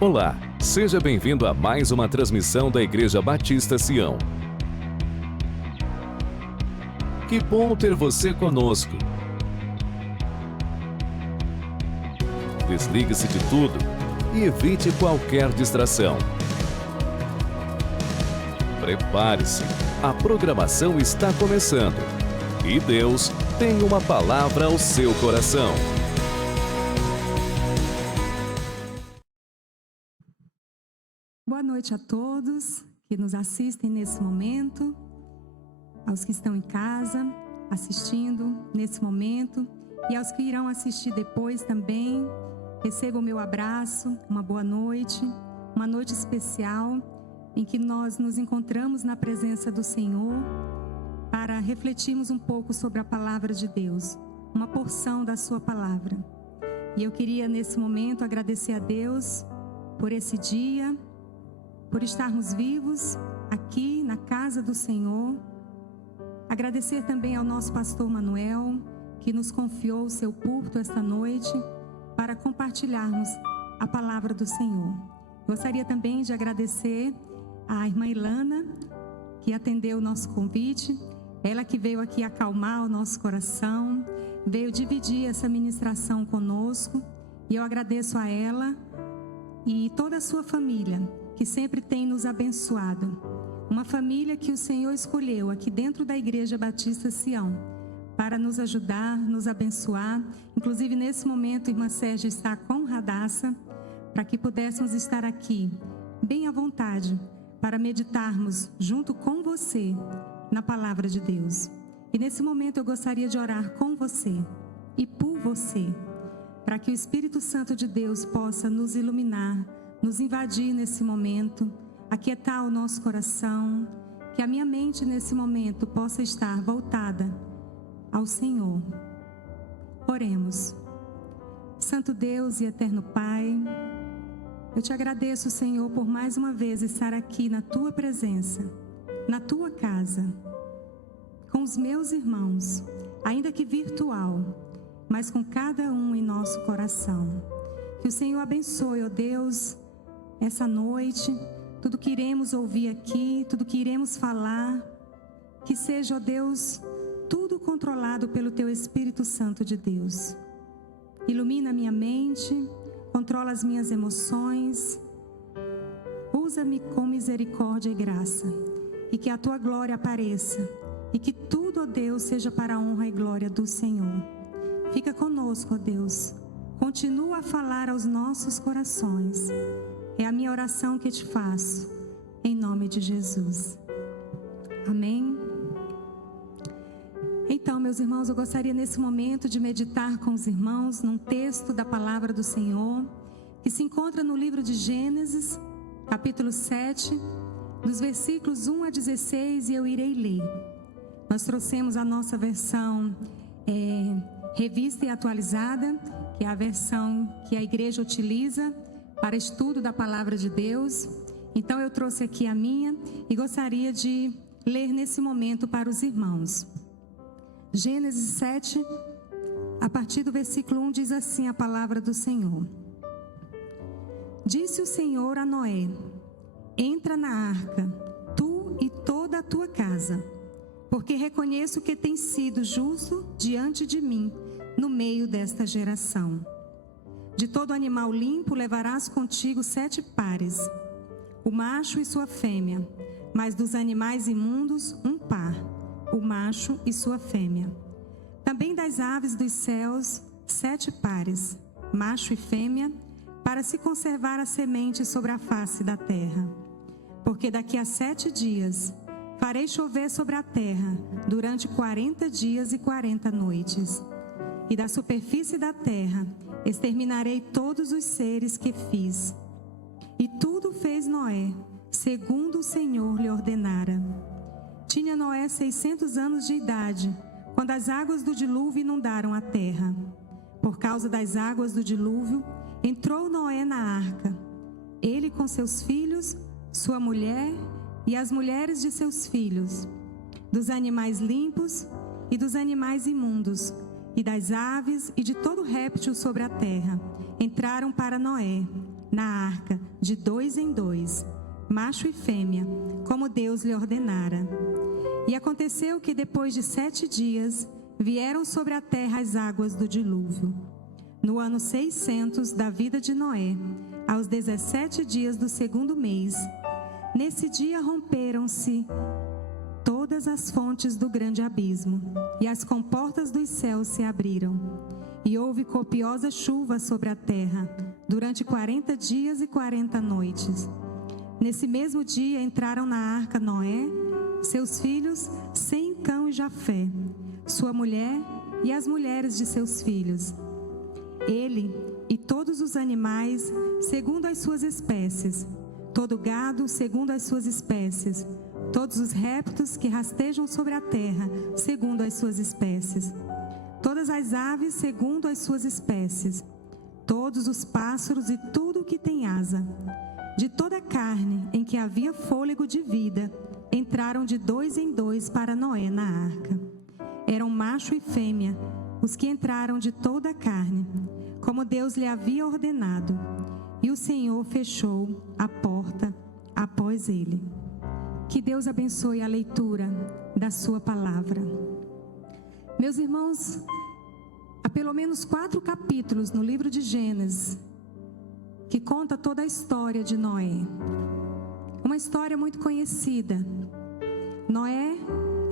Olá, seja bem-vindo a mais uma transmissão da Igreja Batista Sião. Que bom ter você conosco. Desligue-se de tudo e evite qualquer distração. Prepare-se, a programação está começando e Deus tem uma palavra ao seu coração. Boa noite a todos que nos assistem nesse momento, aos que estão em casa assistindo nesse momento e aos que irão assistir depois também. Receba o meu abraço, uma boa noite, uma noite especial em que nós nos encontramos na presença do Senhor para refletirmos um pouco sobre a palavra de Deus, uma porção da sua palavra. E eu queria nesse momento agradecer a Deus por esse dia, por estarmos vivos aqui na casa do Senhor. Agradecer também ao nosso pastor Manuel, que nos confiou o seu púlpito esta noite para compartilharmos a palavra do Senhor. Gostaria também de agradecer à irmã Ilana, que atendeu o nosso convite, ela que veio aqui acalmar o nosso coração, veio dividir essa ministração conosco, e eu agradeço a ela e toda a sua família, que sempre tem nos abençoado. Uma família que o Senhor escolheu aqui dentro da Igreja Batista Sião, para nos ajudar, nos abençoar. Inclusive nesse momento, a irmã Sérgia está com Radassa, para que pudéssemos estar aqui, bem à vontade, para meditarmos junto com você, na palavra de Deus. E nesse momento eu gostaria de orar com você, e por você, para que o Espírito Santo de Deus possa nos iluminar, nos invadir nesse momento, aquietar o nosso coração, que a minha mente nesse momento possa estar voltada ao Senhor. Oremos. Santo Deus e eterno Pai, eu te agradeço, Senhor, por mais uma vez estar aqui na tua presença, na tua casa, com os meus irmãos, ainda que virtual, mas com cada um em nosso coração. Que o Senhor abençoe, ó Deus, essa noite, tudo que iremos ouvir aqui, tudo que iremos falar, que seja, ó Deus, tudo controlado pelo Teu Espírito Santo de Deus. Ilumina a minha mente, controla as minhas emoções, usa-me com misericórdia e graça, e que a Tua glória apareça, e que tudo, ó Deus, seja para a honra e glória do Senhor. Fica conosco, ó Deus, continua a falar aos nossos corações. É a minha oração que te faço, em nome de Jesus. Amém? Então, meus irmãos, eu gostaria nesse momento de meditar com os irmãos num texto da palavra do Senhor, que se encontra no livro de Gênesis, capítulo 7, dos versículos 1 a 16, e eu irei ler. Nós trouxemos a nossa versão revista e atualizada, que é a versão que a igreja utiliza para estudo da palavra de Deus. Então eu trouxe aqui a minha e gostaria de ler nesse momento para os irmãos. Gênesis 7, a partir do versículo 1, diz assim a palavra do Senhor. Disse o Senhor a Noé: entra na arca, tu e toda a tua casa, porque reconheço que tens sido justo diante de mim no meio desta geração. De todo animal limpo levarás contigo 7 pares, o macho e sua fêmea, mas dos animais imundos 1 par, o macho e sua fêmea. Também das aves dos céus 7 pares, macho e fêmea, para se conservar a semente sobre a face da terra. Porque daqui a 7 dias farei chover sobre a terra durante 40 dias e 40 noites. E da superfície da terra exterminarei todos os seres que fiz. E tudo fez Noé, segundo o Senhor lhe ordenara. Tinha Noé 600 anos de idade, quando as águas do dilúvio inundaram a terra. Por causa das águas do dilúvio, entrou Noé na arca, ele com seus filhos, sua mulher e as mulheres de seus filhos, dos animais limpos e dos animais imundos, e das aves e de todo réptil sobre a terra, entraram para Noé, na arca de 2 em 2, macho e fêmea, como Deus lhe ordenara. E aconteceu que depois de 7 dias, vieram sobre a terra as águas do dilúvio. No ano 600 da vida de Noé, aos 17 dias do 2º mês, nesse dia romperam-se todas as fontes do grande abismo, e as comportas dos céus se abriram. E houve copiosa chuva sobre a terra, durante 40 dias e 40 noites. Nesse mesmo dia entraram na arca Noé, seus filhos, Sem, Cão e Jafé, sua mulher e as mulheres de seus filhos. Ele e todos os animais, segundo as suas espécies, todo gado, segundo as suas espécies, todos os répteis que rastejam sobre a terra, segundo as suas espécies, todas as aves, segundo as suas espécies, todos os pássaros e tudo o que tem asa. De toda a carne em que havia fôlego de vida, entraram de 2 em 2 para Noé na arca. Eram macho e fêmea, os que entraram de toda a carne, como Deus lhe havia ordenado. E o Senhor fechou a porta após ele. Que Deus abençoe a leitura da sua palavra. Meus irmãos, há pelo menos 4 capítulos no livro de Gênesis que conta toda a história de Noé. Uma história muito conhecida. Noé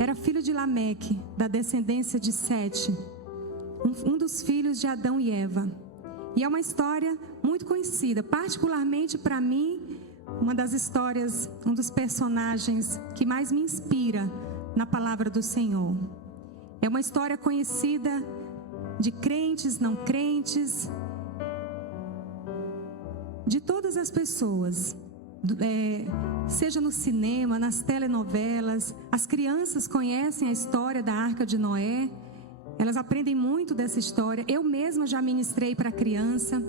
era filho de Lameque, da descendência de Sete, um dos filhos de Adão e Eva. E é uma história muito conhecida, particularmente para mim, uma das histórias, um dos personagens que mais me inspira na palavra do Senhor. É uma história conhecida de crentes, não crentes, de todas as pessoas, seja no cinema, nas telenovelas. As crianças conhecem a história da Arca de Noé, elas aprendem muito dessa história. Eu mesma já ministrei para criança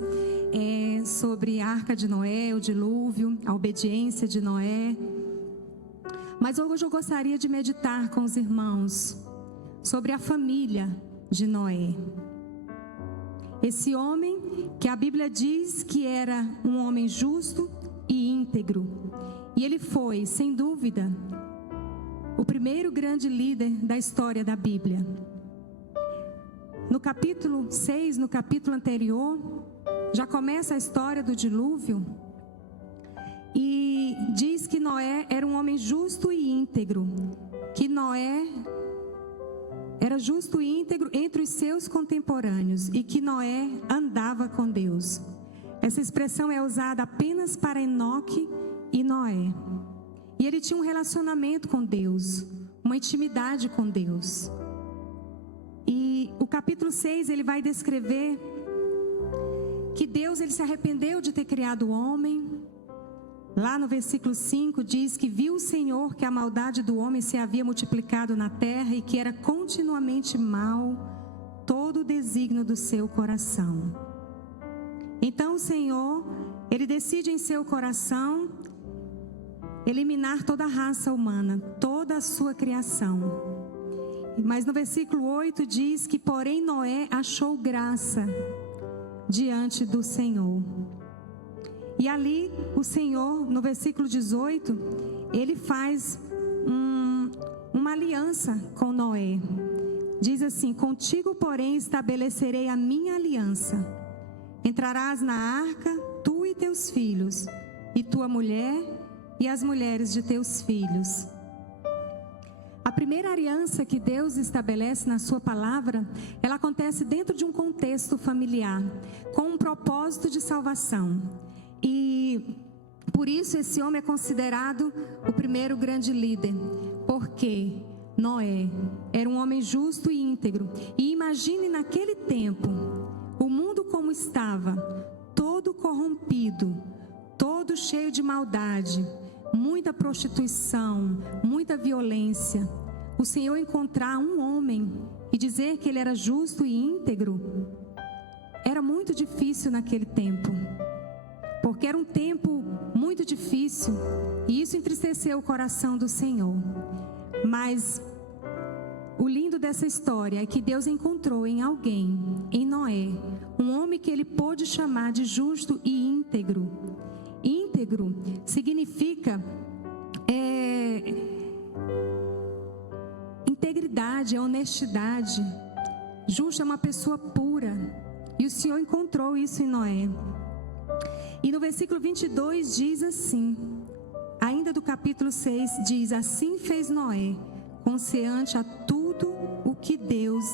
sobre a Arca de Noé, o dilúvio, a obediência de Noé. Mas hoje eu gostaria de meditar com os irmãos sobre a família de Noé. Esse homem que a Bíblia diz que era um homem justo e íntegro. E ele foi, sem dúvida, o primeiro grande líder da história da Bíblia. No capítulo 6, no capítulo anterior, já começa a história do dilúvio. E diz que Noé era um homem justo e íntegro. Que Noé era justo e íntegro entre os seus contemporâneos e que Noé andava com Deus. Essa expressão é usada apenas para Enoque e Noé. E ele tinha um relacionamento com Deus, uma intimidade com Deus. E o capítulo 6, ele vai descrever que Deus, ele se arrependeu de ter criado o homem. Lá no versículo 5 diz que viu o Senhor que a maldade do homem se havia multiplicado na terra e que era continuamente mau todo o desígnio do seu coração. Então o Senhor, ele decide em seu coração eliminar toda a raça humana, toda a sua criação. Mas no versículo 8 diz que porém Noé achou graça diante do Senhor. E ali o Senhor, no versículo 18, ele faz uma aliança com Noé. Diz assim: contigo, porém, estabelecerei a minha aliança. Entrarás na arca, tu e teus filhos, e tua mulher e as mulheres de teus filhos. A primeira aliança que Deus estabelece na sua palavra, ela acontece dentro de um contexto familiar, com um propósito de salvação. E por isso esse homem é considerado o primeiro grande líder, porque Noé era um homem justo e íntegro. E imagine naquele tempo, o mundo como estava, todo corrompido, todo cheio de maldade, muita prostituição, muita violência. O Senhor encontrar um homem e dizer que ele era justo e íntegro, era muito difícil naquele tempo. Porque era um tempo muito difícil e isso entristeceu o coração do Senhor. Mas o lindo dessa história é que Deus encontrou em alguém, em Noé, um homem que ele pôde chamar de justo e íntegro. íntegro significa integridade, honestidade. Justo é uma pessoa pura. E o Senhor encontrou isso em Noé. E no versículo 22 diz assim, ainda do capítulo 6, diz: assim fez Noé, consoante a tudo o que Deus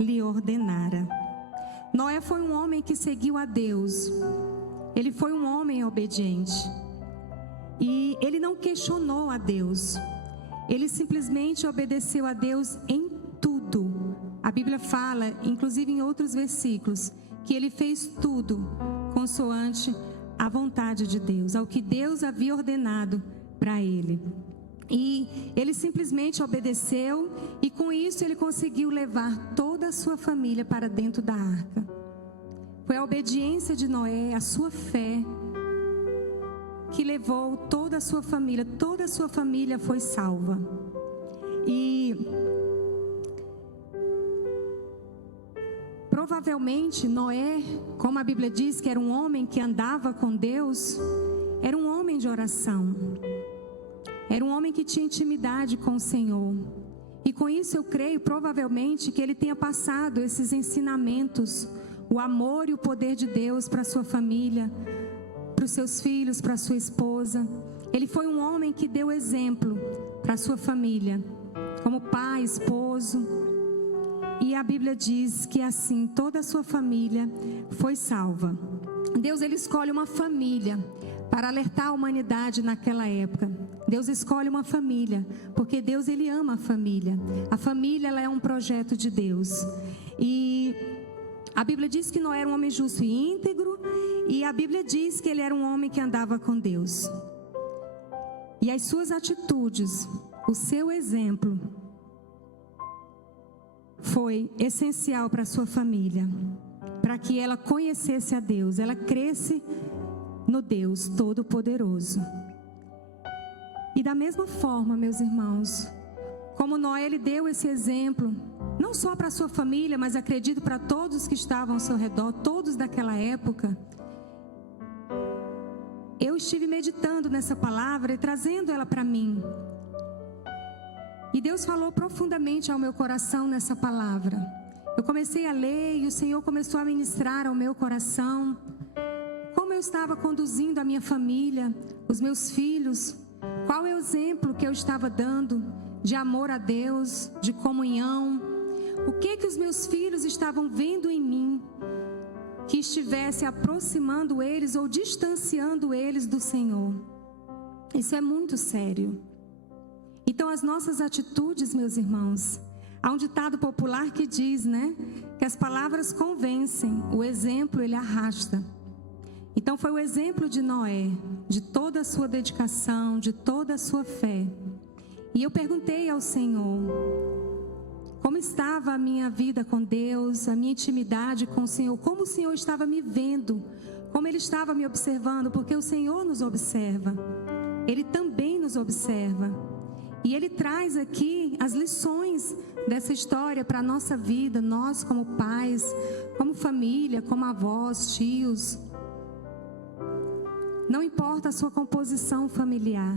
lhe ordenara. Noé foi um homem que seguiu a Deus. Ele foi um homem obediente. E ele não questionou a Deus. Ele simplesmente obedeceu a Deus em tudo. A Bíblia fala, inclusive em outros versículos, que ele fez tudo consoante a vontade de Deus, ao que Deus havia ordenado para ele. E ele simplesmente obedeceu, e com isso ele conseguiu levar toda a sua família para dentro da arca. Foi a obediência de Noé, a sua fé, que levou toda a sua família foi salva. E provavelmente Noé, como a Bíblia diz que era um homem que andava com Deus, era um homem de oração. Era um homem que tinha intimidade com o Senhor. E com isso eu creio provavelmente que ele tenha passado esses ensinamentos, o amor e o poder de Deus para a sua família, para os seus filhos, para a sua esposa. Ele foi um homem que deu exemplo para a sua família, como pai, esposo. E a Bíblia diz que assim toda a sua família foi salva. Deus, ele escolhe uma família para alertar a humanidade naquela época. Deus escolhe uma família, porque Deus, ele ama a família. A família, ela é um projeto de Deus. E a Bíblia diz que Noé era um homem justo e íntegro, e a Bíblia diz que ele era um homem que andava com Deus. E as suas atitudes, o seu exemplo, foi essencial para a sua família, para que ela conhecesse a Deus, ela cresce no Deus Todo-Poderoso. E da mesma forma, meus irmãos, como Noé, ele deu esse exemplo, não só para a sua família, mas acredito para todos que estavam ao seu redor, todos daquela época. Eu estive meditando nessa palavra e trazendo ela para mim. E Deus falou profundamente ao meu coração nessa palavra. Eu comecei a ler e o Senhor começou a ministrar ao meu coração como eu estava conduzindo a minha família, os meus filhos, qual é o exemplo que eu estava dando de amor a Deus, de comunhão. O que os meus filhos estavam vendo em mim que estivesse aproximando eles ou distanciando eles do Senhor. Isso é muito sério. Então as nossas atitudes, meus irmãos, há um ditado popular que diz, que as palavras convencem, o exemplo ele arrasta. Então foi o exemplo de Noé, de toda a sua dedicação, de toda a sua fé. E eu perguntei ao Senhor, como estava a minha vida com Deus, a minha intimidade com o Senhor, como o Senhor estava me vendo, como Ele estava me observando, porque o Senhor nos observa, Ele também nos observa. E Ele traz aqui as lições dessa história para a nossa vida, nós como pais, como família, como avós, tios. Não importa a sua composição familiar,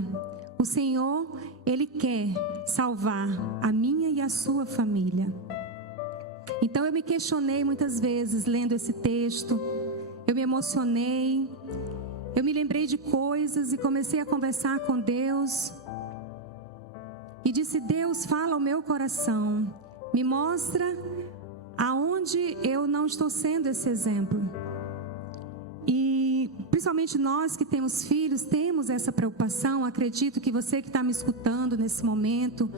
o Senhor, Ele quer salvar a minha e a sua família. Então eu me questionei muitas vezes lendo esse texto, eu me emocionei, eu me lembrei de coisas e comecei a conversar com Deus. E disse: Deus, fala ao meu coração, me mostra aonde eu não estou sendo esse exemplo. E principalmente nós que temos filhos, temos essa preocupação. Acredito que você que está me escutando nesse momento,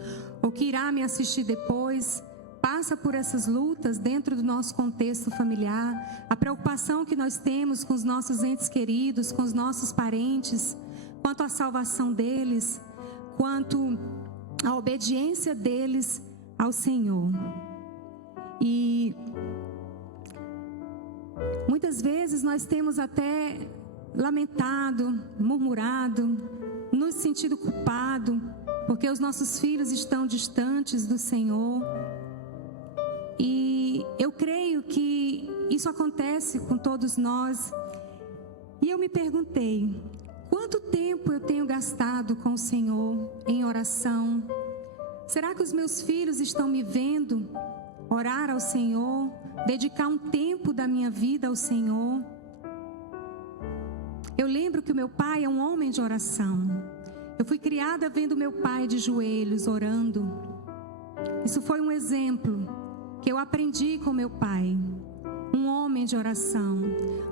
ou que irá me assistir depois, passa por essas lutas dentro do nosso contexto familiar. A preocupação que nós temos com os nossos entes queridos, com os nossos parentes, quanto à salvação deles, quanto à obediência deles ao Senhor. E muitas vezes nós temos até lamentado, murmurado, nos sentido culpado, porque os nossos filhos estão distantes do Senhor. E eu creio que isso acontece com todos nós. E eu me perguntei, Quanto tempo eu tenho gastado com o Senhor em oração? Será que os meus filhos estão me vendo orar ao Senhor, dedicar um tempo da minha vida ao Senhor? Eu lembro que o meu pai é um homem de oração. Eu fui criada vendo meu pai de joelhos, orando. Isso foi um exemplo que eu aprendi com meu pai. Um homem de oração.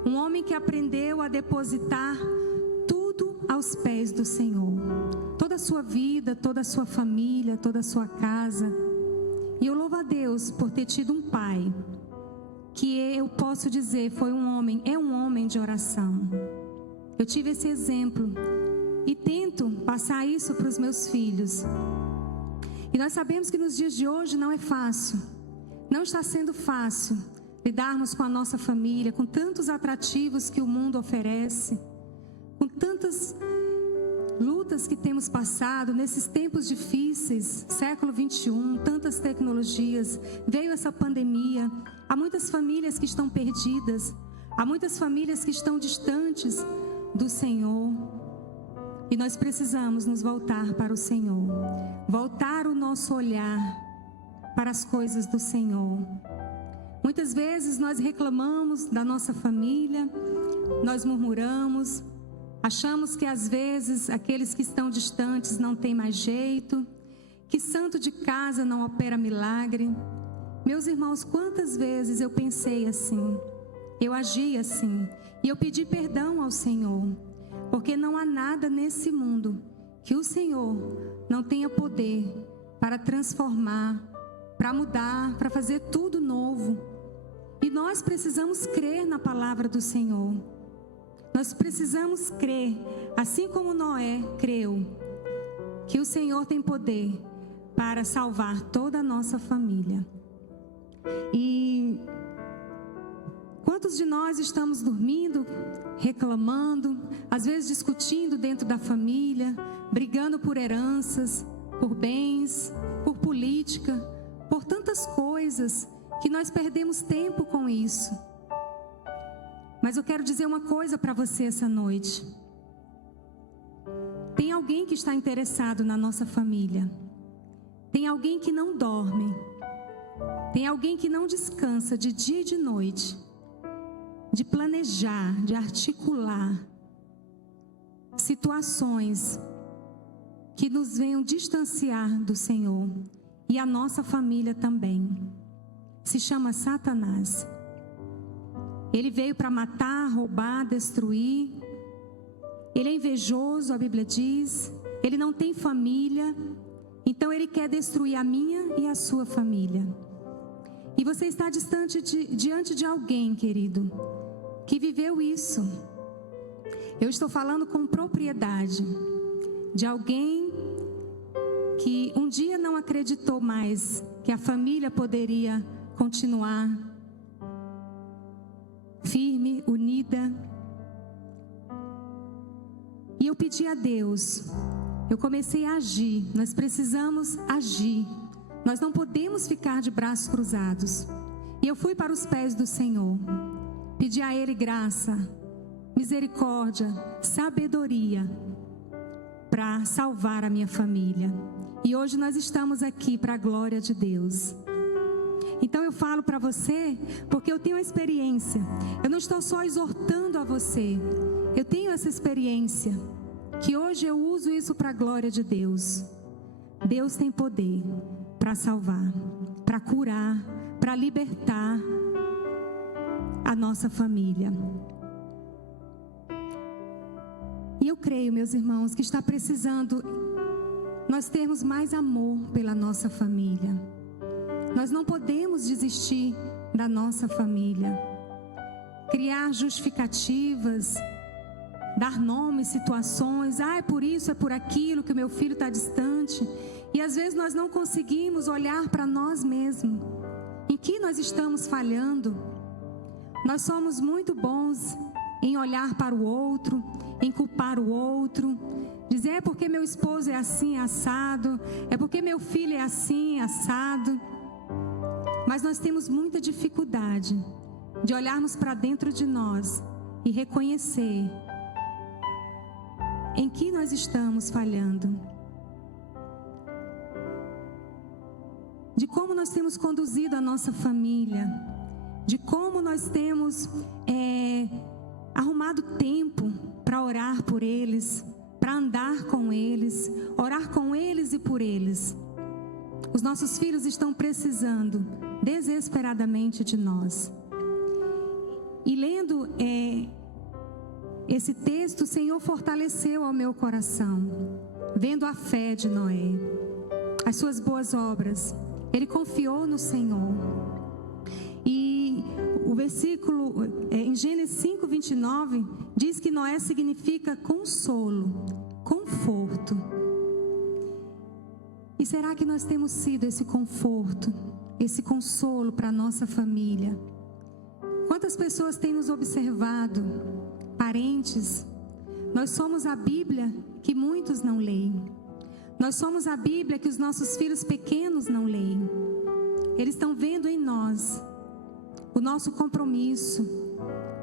Um homem que aprendeu a depositar tudo aos pés do Senhor. Toda a sua vida, toda a sua família, toda a sua casa. E eu louvo a Deus por ter tido um pai que eu posso dizer é um homem de oração. Eu tive esse exemplo e tento passar isso para os meus filhos. E nós sabemos que nos dias de hoje não é fácil. Não está sendo fácil lidarmos com a nossa família, com tantos atrativos que o mundo oferece, com tantas lutas que temos passado nesses tempos difíceis, século 21, tantas tecnologias, veio essa pandemia, há muitas famílias que estão perdidas, há muitas famílias que estão distantes do Senhor, e nós precisamos nos voltar para o Senhor, voltar o nosso olhar para as coisas do Senhor. Muitas vezes nós reclamamos da nossa família, nós murmuramos, achamos que às vezes aqueles que estão distantes não têm mais jeito, que santo de casa não opera milagre. Meus irmãos, quantas vezes eu pensei assim, eu agi assim, e eu pedi perdão ao Senhor, porque não há nada nesse mundo que o Senhor não tenha poder para transformar, para mudar, para fazer tudo novo. E nós precisamos crer na palavra do Senhor. Nós precisamos crer, assim como Noé creu, que o Senhor tem poder para salvar toda a nossa família. E quantos de nós estamos dormindo, reclamando, às vezes discutindo dentro da família, brigando por heranças, por bens, por política, por tantas coisas que nós perdemos tempo com isso. Mas eu quero dizer uma coisa para você essa noite. Tem alguém que está interessado na nossa família. Tem alguém que não dorme. Tem alguém que não descansa de dia e de noite, de planejar, de articular situações que nos venham distanciar do Senhor, e a nossa família também. Se chama Satanás. Ele veio para matar, roubar, destruir. Ele é invejoso, a Bíblia diz. Ele não tem família. Então ele quer destruir a minha e a sua família. E você está diante de alguém, querido, que viveu isso. Eu estou falando com propriedade de alguém que um dia não acreditou mais que a família poderia continuar firme, unida. E eu pedi a Deus, eu comecei a agir. Nós precisamos agir. Nós não podemos ficar de braços cruzados. E eu fui para os pés do Senhor. Pedi a Ele graça, misericórdia, sabedoria para salvar a minha família. E hoje nós estamos aqui para a glória de Deus. Então eu falo para você, porque eu tenho a experiência. Eu não estou só exortando a você. Eu tenho essa experiência, que hoje eu uso isso para a glória de Deus. Deus tem poder para salvar, para curar, para libertar a nossa família. E eu creio, meus irmãos, que está precisando nós termos mais amor pela nossa família. Nós não podemos desistir da nossa família, criar justificativas, dar nomes, situações. É por isso, é por aquilo que o meu filho está distante. E às vezes nós não conseguimos olhar para nós mesmos. Em que nós estamos falhando? Nós somos muito bons em olhar para o outro, em culpar o outro, dizer é porque meu esposo é assim, assado, é porque meu filho é assim, assado. Mas nós temos muita dificuldade de olharmos para dentro de nós e reconhecer em que nós estamos falhando, de como nós temos conduzido a nossa família, de como nós temos arrumado tempo para orar por eles, para andar com eles, orar com eles e por eles. Os nossos filhos estão precisando desesperadamente de nós. E lendo esse texto, o Senhor fortaleceu ao meu coração, vendo a fé de Noé, as suas boas obras. Ele confiou no Senhor. E o versículo em Gênesis 5:29 diz que Noé significa consolo, conforto. E será que nós temos sido esse conforto, esse consolo para a nossa família? Quantas pessoas têm nos observado, parentes? Nós somos a Bíblia que muitos não leem. Nós somos a Bíblia que os nossos filhos pequenos não leem. Eles estão vendo em nós o nosso compromisso,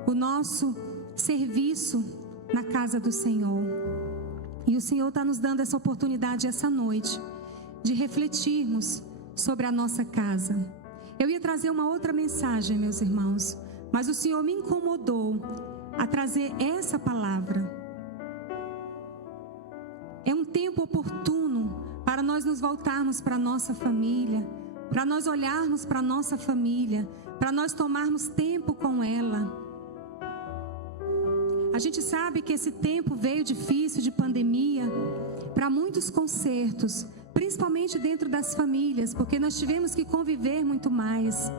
o nosso serviço na casa do Senhor. E o Senhor está nos dando essa oportunidade essa noite de refletirmos sobre a nossa casa. Eu ia trazer uma outra mensagem, meus irmãos, mas o Senhor me incomodou a trazer essa palavra. É um tempo oportuno para nós nos voltarmos para a nossa família, para nós olharmos para a nossa família, para nós tomarmos tempo com ela. A gente sabe que esse tempo veio difícil, de pandemia, para muitos concertos, principalmente dentro das famílias, porque nós tivemos que conviver muito mais.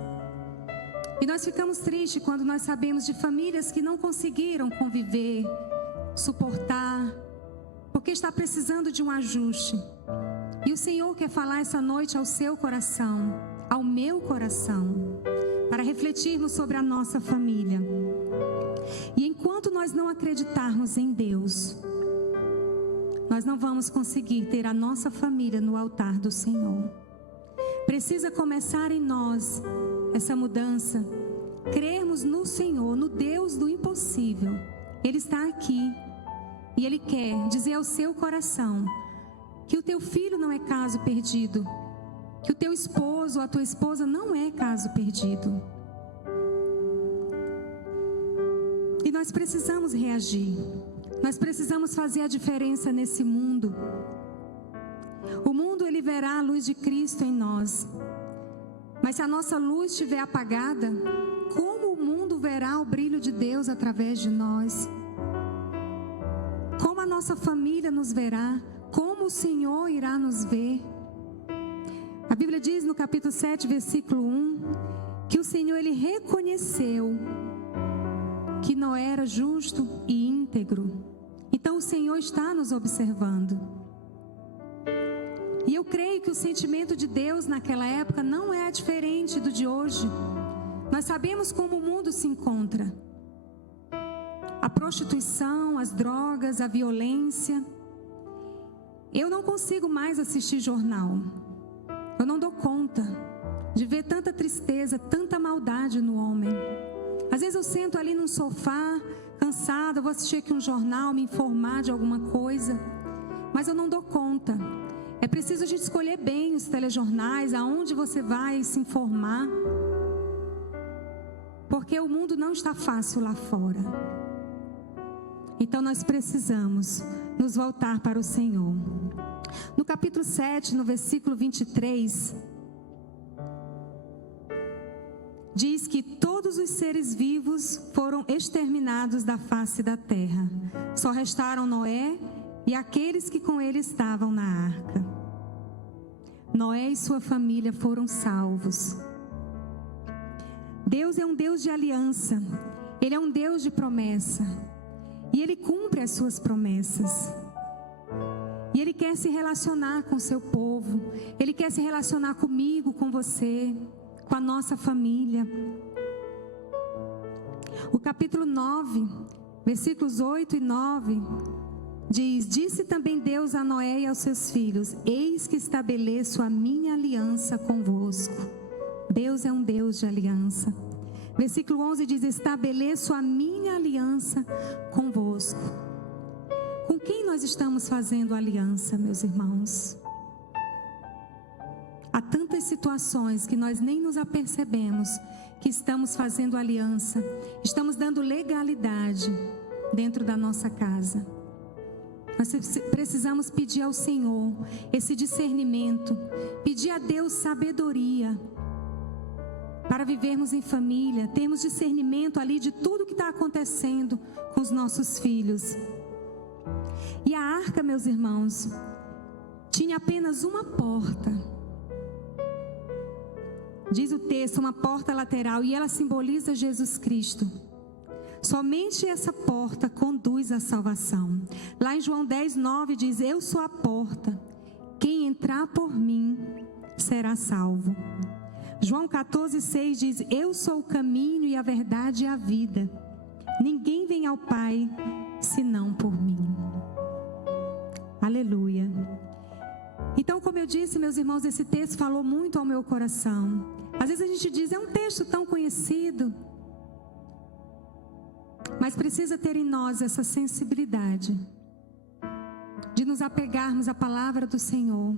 E nós ficamos tristes quando nós sabemos de famílias que não conseguiram conviver, suportar, porque está precisando de um ajuste. E o Senhor quer falar essa noite ao seu coração, ao meu coração, para refletirmos sobre a nossa família. E enquanto nós não acreditarmos em Deus, nós não vamos conseguir ter a nossa família no altar do Senhor. Precisa começar em nós essa mudança, crermos no Senhor, no Deus do impossível. Ele está aqui e Ele quer dizer ao seu coração que o teu filho não é caso perdido, que o teu esposo ou a tua esposa não é caso perdido. E nós precisamos reagir, nós precisamos fazer a diferença nesse mundo. O mundo, ele verá a luz de Cristo em nós, mas se a nossa luz estiver apagada, como o mundo verá o brilho de Deus através de nós? Como a nossa família nos verá? Como o Senhor irá nos ver? A Bíblia diz no capítulo 7, versículo 1, que o Senhor, ele reconheceu que Noé era justo e íntegro. Então o Senhor está nos observando. E eu creio que o sentimento de Deus naquela época não é diferente do de hoje. Nós sabemos como o mundo se encontra. A prostituição, as drogas, a violência. Eu não consigo mais assistir jornal. Eu não dou conta de ver tanta tristeza, tanta maldade no homem. Às vezes eu sento ali num sofá, cansada, vou assistir aqui um jornal, me informar de alguma coisa, mas eu não dou conta. É preciso a gente escolher bem os telejornais, aonde você vai se informar, porque o mundo não está fácil lá fora. Então nós precisamos nos voltar para o Senhor. No capítulo 7, no versículo 23, diz que todos os seres vivos foram exterminados da face da terra. Só restaram Noé e aqueles que com ele estavam na arca. Noé e sua família foram salvos. Deus é um Deus de aliança. Ele é um Deus de promessa. E Ele cumpre as suas promessas. E Ele quer se relacionar com o seu povo. Ele quer se relacionar comigo, com você, com a nossa família. O capítulo 9, versículos 8 e 9, diz: Disse também Deus a Noé e aos seus filhos: Eis que estabeleço a minha aliança convosco. Deus é um Deus de aliança. Versículo 11 diz: Estabeleço a minha aliança convosco. Com quem nós estamos fazendo aliança, meus irmãos? Há tantas situações que nós nem nos apercebemos que estamos fazendo aliança, estamos dando legalidade dentro da nossa casa. Nós precisamos pedir ao Senhor esse discernimento, pedir a Deus sabedoria para vivermos em família, termos discernimento ali de tudo que está acontecendo com os nossos filhos. E a arca, meus irmãos, tinha apenas uma porta. Diz o texto, uma porta lateral, e ela simboliza Jesus Cristo. Somente essa porta conduz à salvação. Lá em João 10:9 diz: eu sou a porta, quem entrar por mim será salvo. João 14:6 diz: eu sou o caminho e a verdade e a vida. Ninguém vem ao Pai senão por mim. Aleluia. Então, como eu disse, meus irmãos, esse texto falou muito ao meu coração. Às vezes a gente diz, é um texto tão conhecido, mas precisa ter em nós essa sensibilidade de nos apegarmos à palavra do Senhor,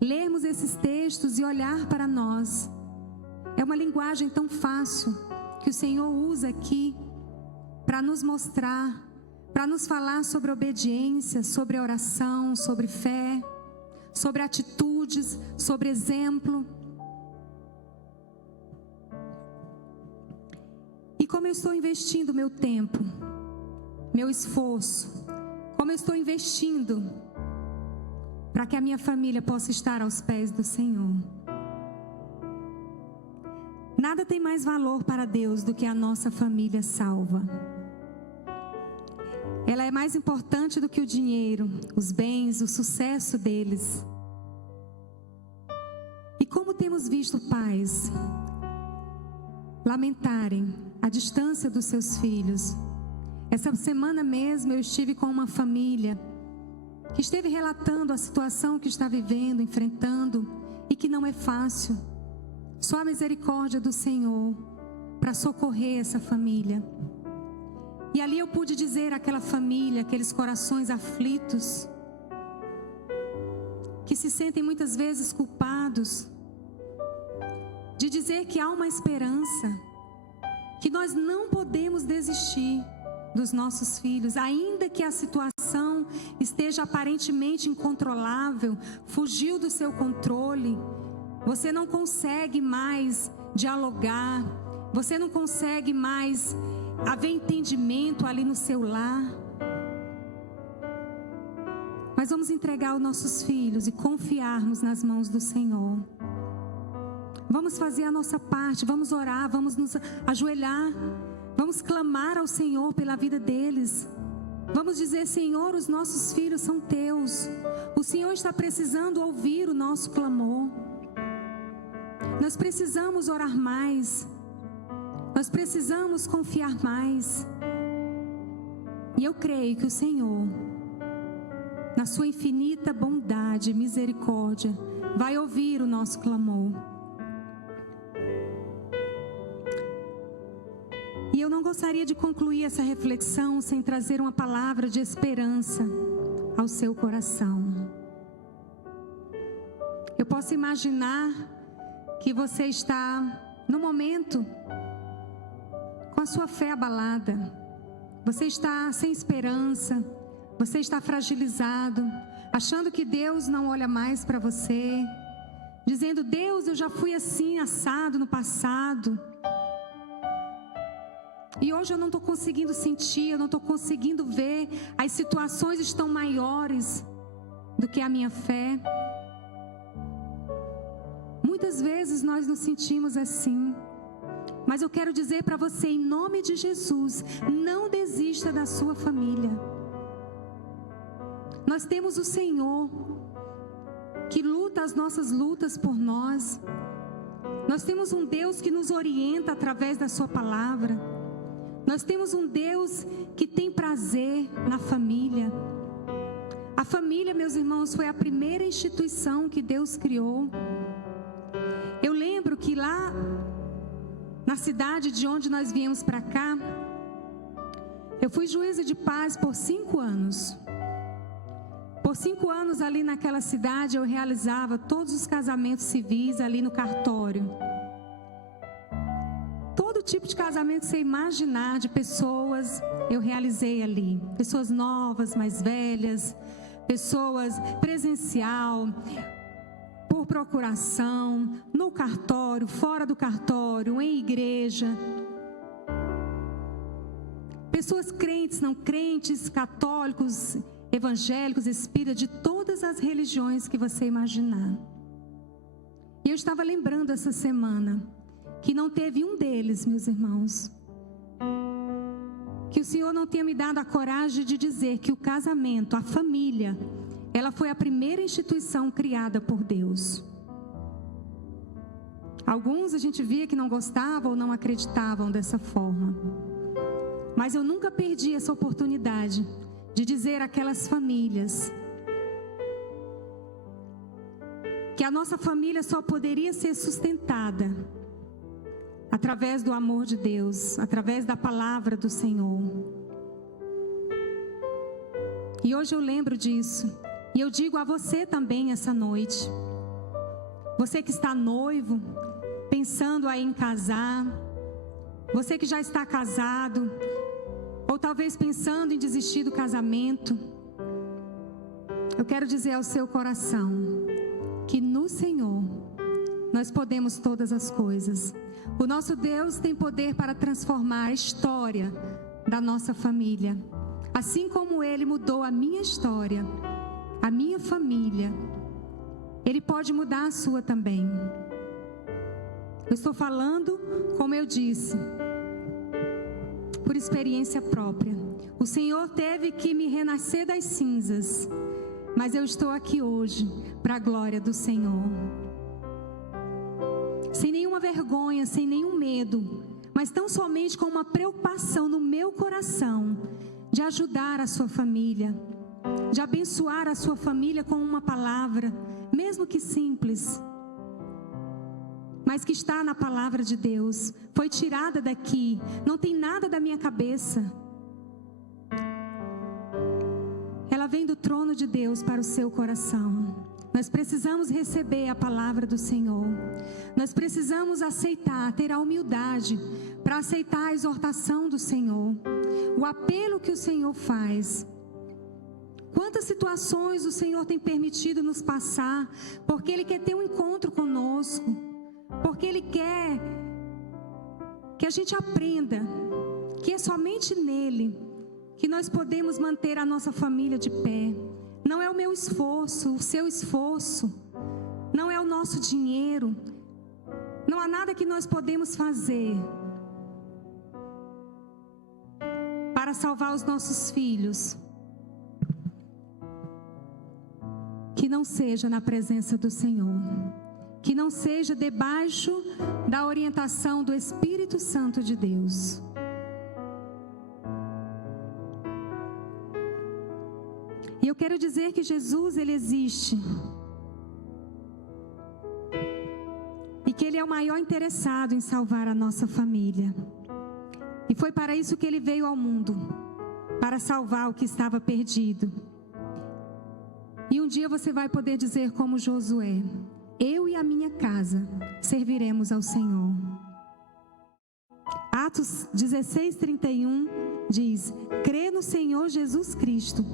lermos esses textos e olhar para nós. É uma linguagem tão fácil que o Senhor usa aqui para nos mostrar, para nos falar sobre obediência, sobre oração, sobre fé, sobre atitudes, sobre exemplo. E como eu estou investindo meu tempo, meu esforço, como eu estou investindo para que a minha família possa estar aos pés do Senhor. Nada tem mais valor para Deus do que a nossa família salva. Ela é mais importante do que o dinheiro, os bens, o sucesso deles. E como temos visto pais lamentarem a distância dos seus filhos. Essa semana mesmo eu estive com uma família que esteve relatando a situação que está vivendo, enfrentando, e que não é fácil. Só a misericórdia do Senhor para socorrer essa família. E ali eu pude dizer àquela família, aqueles corações aflitos, que se sentem muitas vezes culpados, de dizer que há uma esperança, que nós não podemos desistir dos nossos filhos, ainda que a situação esteja aparentemente incontrolável, fugiu do seu controle, você não consegue mais dialogar, você não consegue mais haver entendimento ali no seu lar. Mas vamos entregar os nossos filhos e confiarmos nas mãos do Senhor. Vamos fazer a nossa parte, vamos orar, vamos nos ajoelhar, vamos clamar ao Senhor pela vida deles. Vamos dizer: Senhor, os nossos filhos são teus. O Senhor está precisando ouvir o nosso clamor. Nós precisamos orar mais. Nós precisamos confiar mais. E eu creio que o Senhor, na sua infinita bondade e misericórdia, vai ouvir o nosso clamor. E eu não gostaria de concluir essa reflexão sem trazer uma palavra de esperança ao seu coração. Eu posso imaginar que você está no momento com a sua fé abalada. Você está sem esperança, você está fragilizado, achando que Deus não olha mais para você, dizendo: Deus, eu já fui assim, assado no passado, e hoje eu não estou conseguindo sentir, eu não estou conseguindo ver, as situações estão maiores do que a minha fé. Muitas vezes nós nos sentimos assim, mas eu quero dizer para você, em nome de Jesus, não desista da sua família. Nós temos o Senhor que luta as nossas lutas por nós. Nós temos um Deus que nos orienta através da sua palavra. Nós temos um Deus que tem prazer na família. A família, meus irmãos, foi a primeira instituição que Deus criou. Eu lembro que lá na cidade de onde nós viemos para cá, eu fui juíza de paz por 5 anos. Por 5 anos ali naquela cidade eu realizava todos os casamentos civis ali no cartório. Todo tipo de casamento que você imaginar de pessoas eu realizei ali. Pessoas novas, mais velhas, pessoas presencial, por procuração, no cartório, fora do cartório, em igreja. Pessoas crentes, não crentes, católicos, evangélicos, espíritas, de todas as religiões que você imaginar. E eu estava lembrando essa semana que não teve um deles, meus irmãos, que o Senhor não tenha me dado a coragem de dizer que o casamento, a família, ela foi a primeira instituição criada por Deus. Alguns a gente via que não gostavam ou não acreditavam dessa forma. Mas eu nunca perdi essa oportunidade de dizer àquelas famílias que a nossa família só poderia ser sustentada através do amor de Deus, através da palavra do Senhor. E hoje eu lembro disso. E eu digo a você também essa noite. Você que está noivo, pensando aí em casar. Você que já está casado, ou talvez pensando em desistir do casamento. Eu quero dizer ao seu coração que no Senhor nós podemos todas as coisas. O nosso Deus tem poder para transformar a história da nossa família. Assim como Ele mudou a minha história, a minha família, Ele pode mudar a sua também. Eu estou falando, como eu disse, por experiência própria. O Senhor teve que me renascer das cinzas, mas eu estou aqui hoje para a glória do Senhor. Sem nenhuma vergonha, sem nenhum medo, mas tão somente com uma preocupação no meu coração de ajudar a sua família, de abençoar a sua família com uma palavra, mesmo que simples, mas que está na palavra de Deus. Foi tirada daqui, não tem nada da minha cabeça. Ela vem do trono de Deus para o seu coração. Nós precisamos receber a palavra do Senhor. Nós precisamos aceitar, ter a humildade para aceitar a exortação do Senhor, o apelo que o Senhor faz. Quantas situações o Senhor tem permitido nos passar, porque Ele quer ter um encontro conosco, porque Ele quer que a gente aprenda que é somente nele que nós podemos manter a nossa família de pé. Não é o meu esforço, o seu esforço, não é o nosso dinheiro, não há nada que nós podemos fazer para salvar os nossos filhos que não seja na presença do Senhor, que não seja debaixo da orientação do Espírito Santo de Deus. E eu quero dizer que Jesus, Ele existe. E que Ele é o maior interessado em salvar a nossa família. E foi para isso que Ele veio ao mundo, para salvar o que estava perdido. E um dia você vai poder dizer como Josué: eu e a minha casa serviremos ao Senhor. Atos 16:31 diz: crê no Senhor Jesus Cristo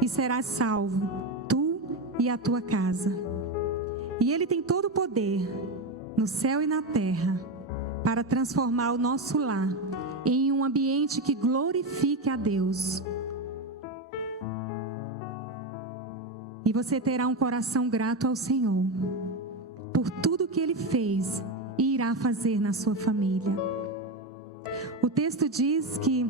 e serás salvo, tu e a tua casa. E Ele tem todo o poder, no céu e na terra, para transformar o nosso lar em um ambiente que glorifique a Deus. E você terá um coração grato ao Senhor, por tudo que Ele fez e irá fazer na sua família. O texto diz que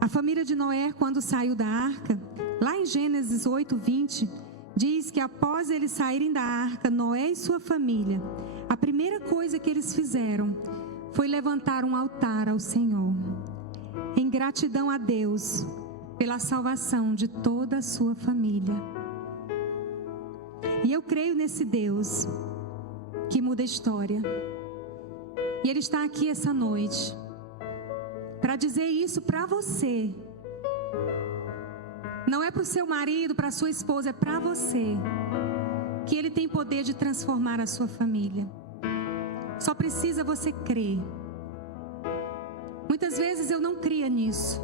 a família de Noé, quando saiu da arca, lá em Gênesis 8:20, diz que após eles saírem da arca, Noé e sua família, a primeira coisa que eles fizeram foi levantar um altar ao Senhor, em gratidão a Deus pela salvação de toda a sua família. E eu creio nesse Deus que muda a história. E Ele está aqui essa noite para dizer isso para você. Não é para o seu marido, para a sua esposa, é para você. Que Ele tem poder de transformar a sua família. Só precisa você crer. Muitas vezes eu não cria nisso.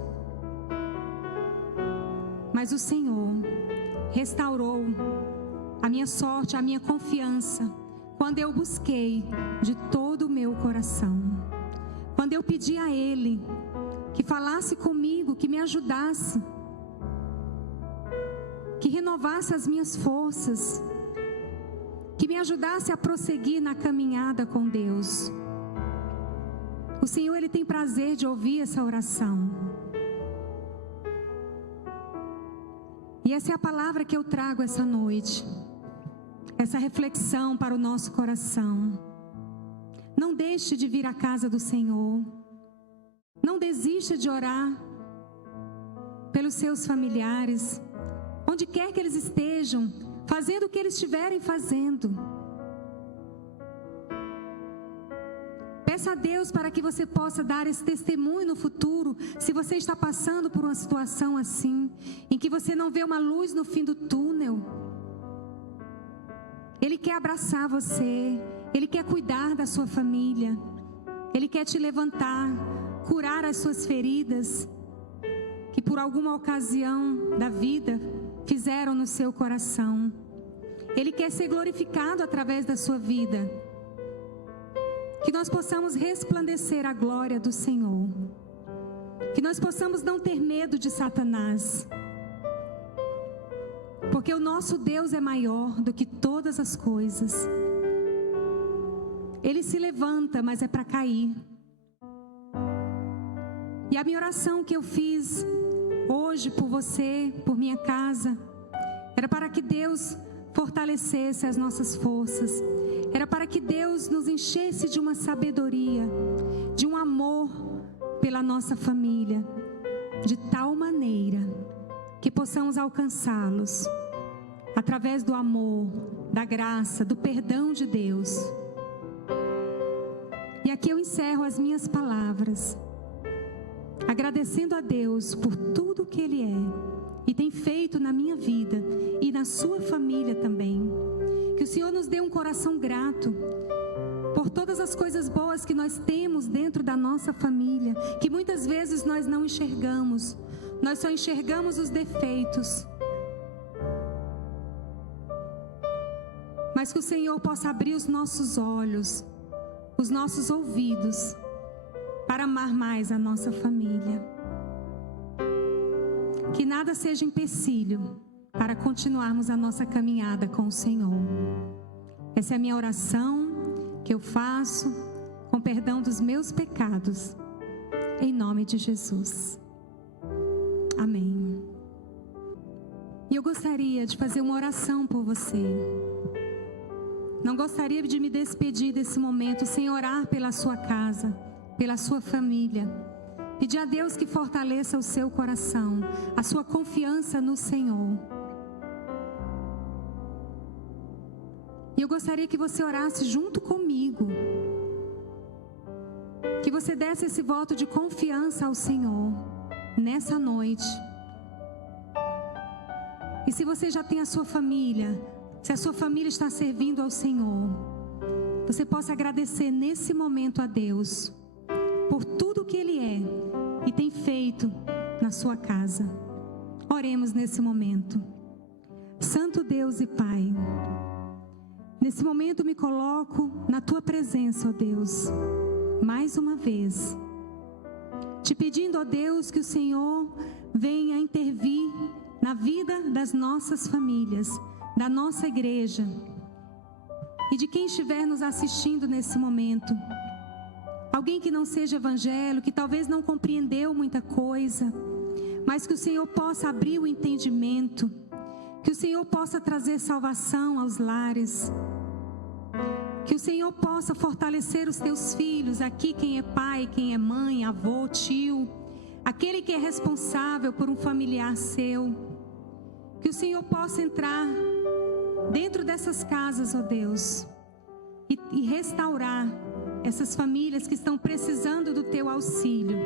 Mas o Senhor restaurou a minha sorte, a minha confiança, quando eu busquei de todo o meu coração. Quando eu pedi a Ele que falasse comigo, que me ajudasse, que renovasse as minhas forças, que me ajudasse a prosseguir na caminhada com Deus. O Senhor, Ele tem prazer de ouvir essa oração. E essa é a palavra que eu trago essa noite. Essa reflexão para o nosso coração. Não deixe de vir à casa do Senhor. Não desista de orar pelos seus familiares, onde quer que eles estejam, fazendo o que eles estiverem fazendo. Peça a Deus para que você possa dar esse testemunho no futuro, se você está passando por uma situação assim, em que você não vê uma luz no fim do túnel. Ele quer abraçar você, Ele quer cuidar da sua família, Ele quer te levantar, curar as suas feridas, que por alguma ocasião da vida fizeram no seu coração. Ele quer ser glorificado através da sua vida. Que nós possamos resplandecer a glória do Senhor. Que nós possamos não ter medo de Satanás. Porque o nosso Deus é maior do que todas as coisas. Ele se levanta, mas é para cair. E a minha oração que eu fiz hoje por você, por minha casa, era para que Deus fortalecesse as nossas forças. Era para que Deus nos enchesse de uma sabedoria, de um amor pela nossa família, de tal maneira que possamos alcançá-los através do amor, da graça, do perdão de Deus. E aqui eu encerro as minhas palavras, agradecendo a Deus por tudo que Ele é e tem feito na minha vida e na sua família também. Que o Senhor nos dê um coração grato por todas as coisas boas que nós temos dentro da nossa família, que muitas vezes nós não enxergamos, nós só enxergamos os defeitos. Mas que o Senhor possa abrir os nossos olhos, os nossos ouvidos, para amar mais a nossa família. Que nada seja empecilho para continuarmos a nossa caminhada com o Senhor. Essa é a minha oração que eu faço com perdão dos meus pecados, em nome de Jesus. Amém. E eu gostaria de fazer uma oração por você. Não gostaria de me despedir desse momento sem orar pela sua casa, pela sua família. Pedir a Deus que fortaleça o seu coração, a sua confiança no Senhor. E eu gostaria que você orasse junto comigo. Que você desse esse voto de confiança ao Senhor nessa noite. E se você já tem a sua família, se a sua família está servindo ao Senhor, você possa agradecer nesse momento a Deus por tudo que Ele é e tem feito na sua casa. Oremos nesse momento. Santo Deus e Pai, nesse momento me coloco na Tua presença, ó Deus, mais uma vez, te pedindo, ó Deus, que o Senhor venha intervir na vida das nossas famílias, da nossa igreja e de quem estiver nos assistindo nesse momento. Alguém que não seja evangélico, que talvez não compreendeu muita coisa, mas que o Senhor possa abrir o entendimento, que o Senhor possa trazer salvação aos lares, que o Senhor possa fortalecer os teus filhos, aqui quem é pai, quem é mãe, avô, tio, aquele que é responsável por um familiar seu, que o Senhor possa entrar dentro dessas casas, ó Deus, e restaurar essas famílias que estão precisando do Teu auxílio.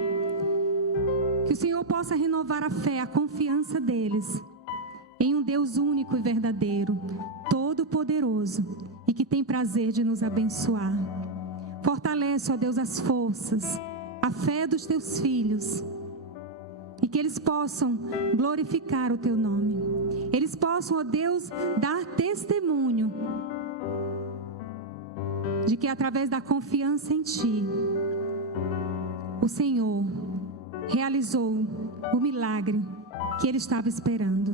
Que o Senhor possa renovar a fé, a confiança deles em um Deus único e verdadeiro, todo-poderoso e que tem prazer de nos abençoar. Fortalece, ó Deus, as forças, a fé dos teus filhos, e que eles possam glorificar o teu nome. Eles possam, ó Deus, dar testemunho de que através da confiança em Ti, o Senhor realizou o milagre que ele estava esperando.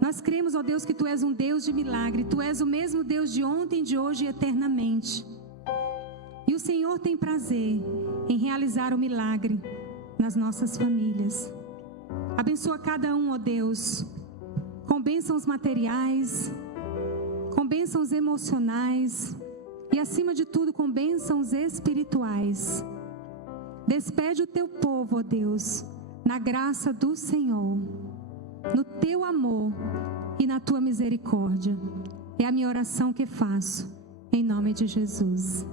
Nós cremos, ó Deus, que Tu és um Deus de milagre. Tu és o mesmo Deus de ontem, de hoje e eternamente. E o Senhor tem prazer em realizar o milagre nas nossas famílias. Abençoa cada um, ó Deus, com bênçãos materiais, com bênçãos emocionais e, acima de tudo, com bênçãos espirituais. Despede o Teu povo, ó Deus, na graça do Senhor, no Teu amor e na Tua misericórdia. É a minha oração que faço, em nome de Jesus.